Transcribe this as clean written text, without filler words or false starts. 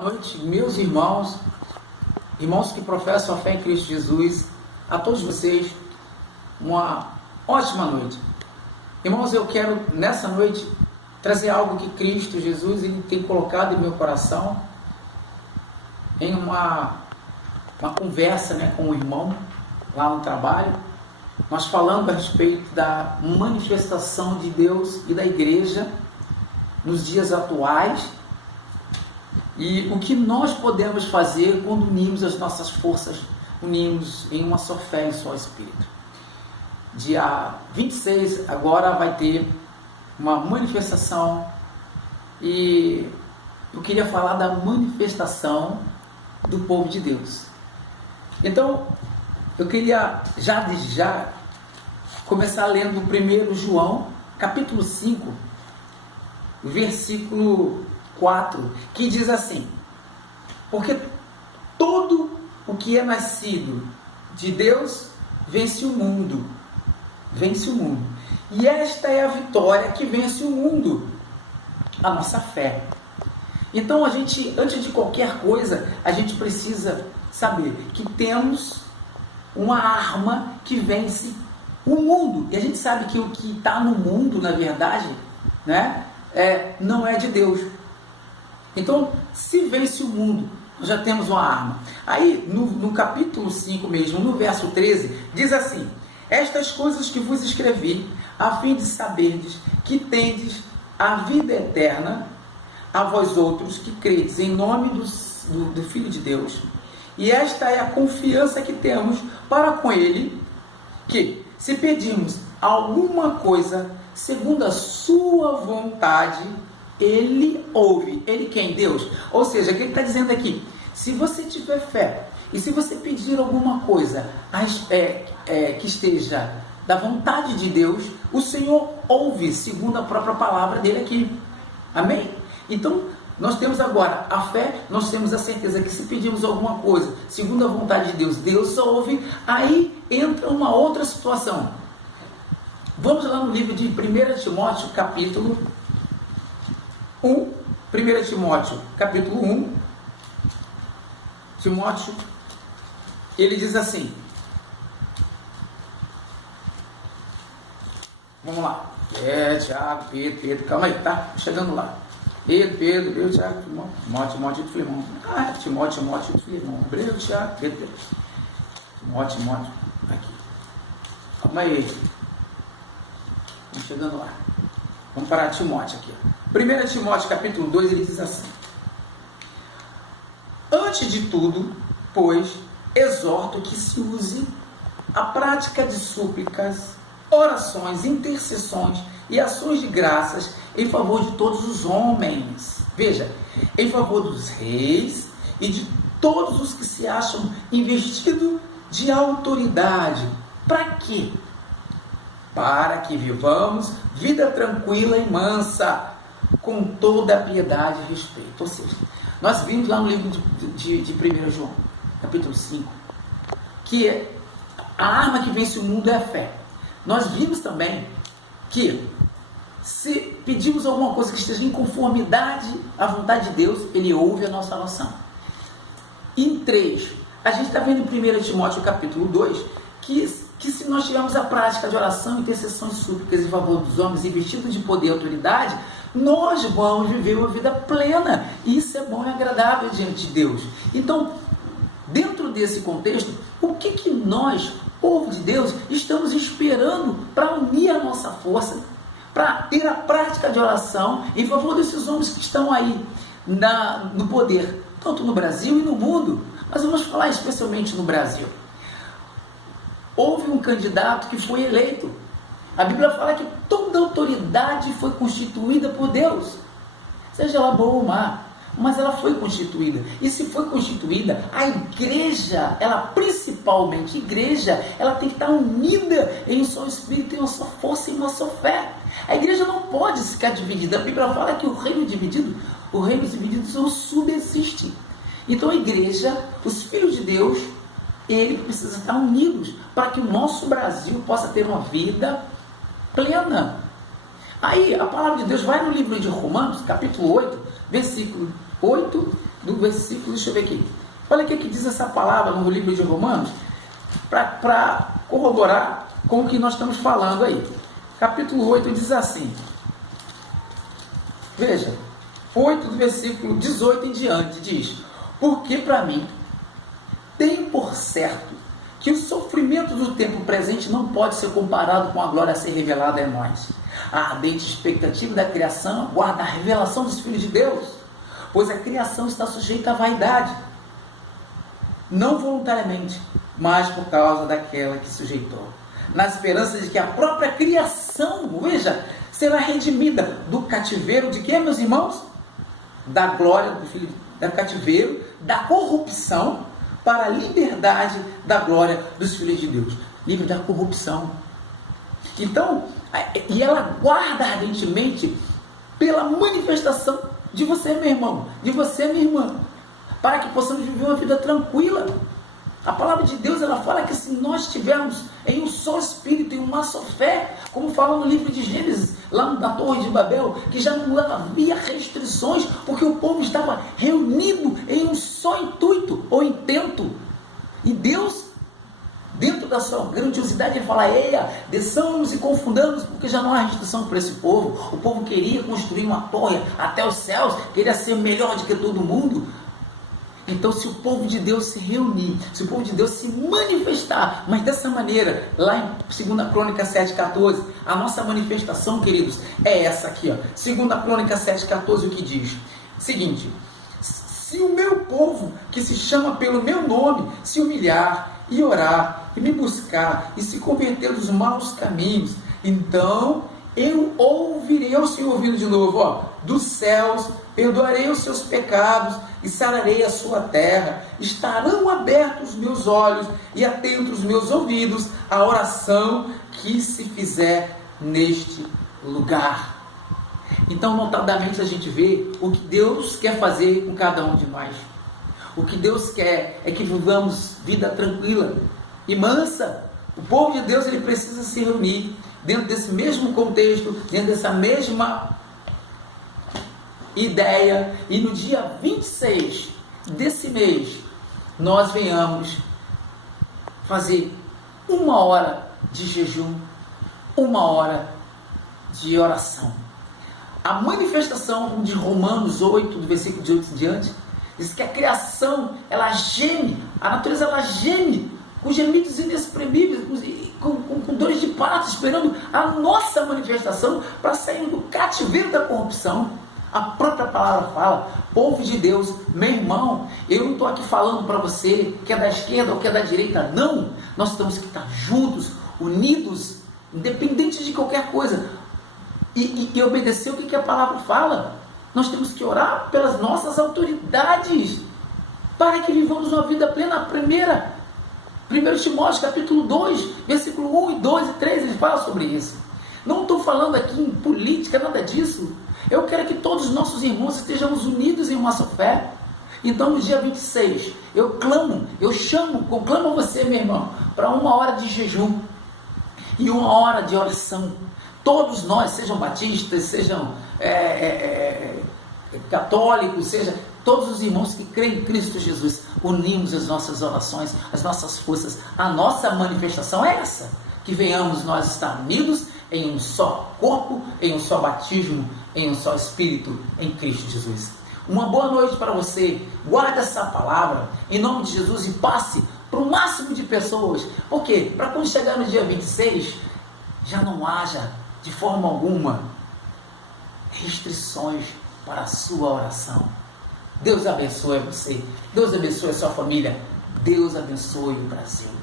Boa noite, meus irmãos que professam a fé em Cristo Jesus, a todos vocês, uma ótima noite. Irmãos, eu quero nessa noite trazer algo que Cristo Jesus ele tem colocado em meu coração, em uma conversa com um irmão lá no trabalho. Nós falamos a respeito da manifestação de Deus e da igreja nos dias atuais. E o que nós podemos fazer quando unimos as nossas forças, unimos em uma só fé, em só Espírito. Dia 26 agora vai ter uma manifestação e eu queria falar da manifestação do povo de Deus. Então, eu queria já começar lendo o 1 João, capítulo 5, versículo 4, que diz assim: porque todo o que é nascido de Deus vence o mundo, e esta é a vitória que vence o mundo, a nossa fé. Então a gente, antes de qualquer coisa, a gente precisa saber que temos uma arma que vence o mundo, e a gente sabe que o que está no mundo, na verdade, não é de Deus. Então, se vence o mundo, nós já temos uma arma. Aí, no capítulo 5 mesmo, no verso 13, diz assim: estas coisas que vos escrevi, a fim de saberdes que tendes a vida eterna, a vós outros que credes em nome do Filho de Deus. E esta é a confiança que temos para com Ele, que, se pedirmos alguma coisa segundo a sua vontade, Ele ouve. Ele quem? Deus. Ou seja, o que ele está dizendo aqui? Se você tiver fé e se você pedir alguma coisa que esteja da vontade de Deus, o Senhor ouve, segundo a própria palavra dele aqui. Amém? Então, nós temos agora a fé, nós temos a certeza que se pedirmos alguma coisa segundo a vontade de Deus, Deus ouve. Aí entra uma outra situação. Vamos lá no livro de 1 Timóteo, capítulo 1, 1 Timóteo, capítulo 1, Timóteo, ele diz assim, vamos lá, Tiago, Pedro, calma aí, tá? Chegando lá, Pedro, Tiago, Timóteo, Filemão, Timóteo, Filemão, Pedro, Tiago, Pedro, Timóteo, aqui, calma aí, estamos chegando lá. Vamos parar Timóteo aqui. 1 Timóteo capítulo 2, ele diz assim: antes de tudo, pois, exorto que se use a prática de súplicas, orações, intercessões e ações de graças em favor de todos os homens. Veja, em favor dos reis e de todos os que se acham investidos de autoridade. Para quê? Para que vivamos vida tranquila e mansa, com toda a piedade e respeito. Ou seja, nós vimos lá no livro de 1 João, capítulo 5, que a arma que vence o mundo é a fé. Nós vimos também que se pedimos alguma coisa que esteja em conformidade à vontade de Deus, Ele ouve a nossa oração. Em 3, a gente está vendo em 1 Timóteo capítulo 2, que se nós tivermos a prática de oração, intercessões e súplicas em favor dos homens investidos de poder e autoridade, nós vamos viver uma vida plena. Isso é bom e agradável diante de Deus. Então, dentro desse contexto, o que nós, povo de Deus, estamos esperando para unir a nossa força, para ter a prática de oração em favor desses homens que estão aí no poder, tanto no Brasil e no mundo, mas vamos falar especialmente no Brasil. Houve um candidato que foi eleito. A Bíblia fala que toda autoridade foi constituída por Deus, seja ela boa ou má, mas ela foi constituída. E se foi constituída, a igreja, principalmente igreja, ela tem que estar unida em um só espírito, em uma só força, em uma só fé. A igreja não pode ficar dividida. A Bíblia fala que o reino dividido não subsiste. Então a igreja, os filhos de Deus, ele precisa estar unidos para que o nosso Brasil possa ter uma vida plena. Aí a palavra de Deus vai no livro de Romanos, capítulo 8, versículo 8 do versículo, deixa eu ver aqui. Olha o que diz essa palavra no livro de Romanos, para corroborar com o que nós estamos falando aí. Capítulo 8 diz assim, veja, 8 do versículo 18 em diante, diz: porque para mim, tenho por certo que o sofrimento do tempo presente não pode ser comparado com a glória a ser revelada em nós. A ardente expectativa da criação aguarda a revelação dos filhos de Deus, pois a criação está sujeita à vaidade, não voluntariamente, mas por causa daquela que sujeitou, na esperança de que a própria criação, veja, será redimida do cativeiro de quê, meus irmãos? Da glória do filho, do cativeiro, da corrupção, para a liberdade da glória dos filhos de Deus. Livre da corrupção. Então, e ela aguarda ardentemente pela manifestação de você, meu irmão, de você, minha irmã, para que possamos viver uma vida tranquila. A palavra de Deus, ela fala que se nós estivermos em um só espírito, em uma só fé, como fala no livro de Gênesis, lá na Torre de Babel, que já não havia restrições, porque o povo estava reunido em um só intuito ou intento. E Deus, dentro da sua grandiosidade, ele fala: eia, desçamos e confundamos, porque já não há restrição para esse povo. O povo queria construir uma torre até os céus, queria ser melhor do que todo mundo. Então, se o povo de Deus se reunir, se o povo de Deus se manifestar, mas dessa maneira, lá em 2 Crônica 7,14, a nossa manifestação, queridos, é essa aqui, ó. 2 Crônica 7,14, o que diz? Seguinte: se o meu povo, que se chama pelo meu nome, se humilhar e orar, e me buscar, e se converter dos maus caminhos, então eu ouvirei, o Senhor ouvindo de novo, ó, dos céus, perdoarei os seus pecados e sararei a sua terra. Estarão abertos os meus olhos e atentos os meus ouvidos à oração que se fizer neste lugar. Então, notadamente, a gente vê o que Deus quer fazer com cada um de nós. O que Deus quer é que vivamos vida tranquila e mansa. O povo de Deus, ele precisa se reunir dentro desse mesmo contexto, dentro dessa mesma ideia, e no dia 26 desse mês nós venhamos fazer 1 hora de jejum, 1 hora de oração. A manifestação de Romanos 8, do versículo de 8 em diante, diz que a criação, ela geme, a natureza, ela geme com gemidos inexprimíveis, com dores de parto, esperando a nossa manifestação para sair do cativeiro da corrupção. A própria palavra fala: povo de Deus, meu irmão, eu não estou aqui falando para você que é da esquerda ou que é da direita, não. Nós temos que estar juntos, unidos, independente de qualquer coisa, e obedecer o que a palavra fala. Nós temos que orar pelas nossas autoridades, para que vivamos uma vida plena. 1 Timóteo capítulo 2, versículo 1 e 2 e 3, ele fala sobre isso. Não estou falando aqui em política, nada disso. Eu quero que todos os nossos irmãos estejamos unidos em uma só fé. Então, no dia 26, eu conclamo você, meu irmão, para 1 hora de jejum e 1 hora de oração. Todos nós, sejam batistas, sejam católicos, seja todos os irmãos que creem em Cristo Jesus, unimos as nossas orações, as nossas forças. A nossa manifestação é essa: que venhamos nós estar unidos em um só corpo, em um só batismo, em um só Espírito, em Cristo Jesus. Uma boa noite para você. Guarde essa palavra em nome de Jesus e passe para o máximo de pessoas. Por quê? Para quando chegar no dia 26, já não haja de forma alguma restrições para a sua oração. Deus abençoe você, Deus abençoe a sua família, Deus abençoe o Brasil.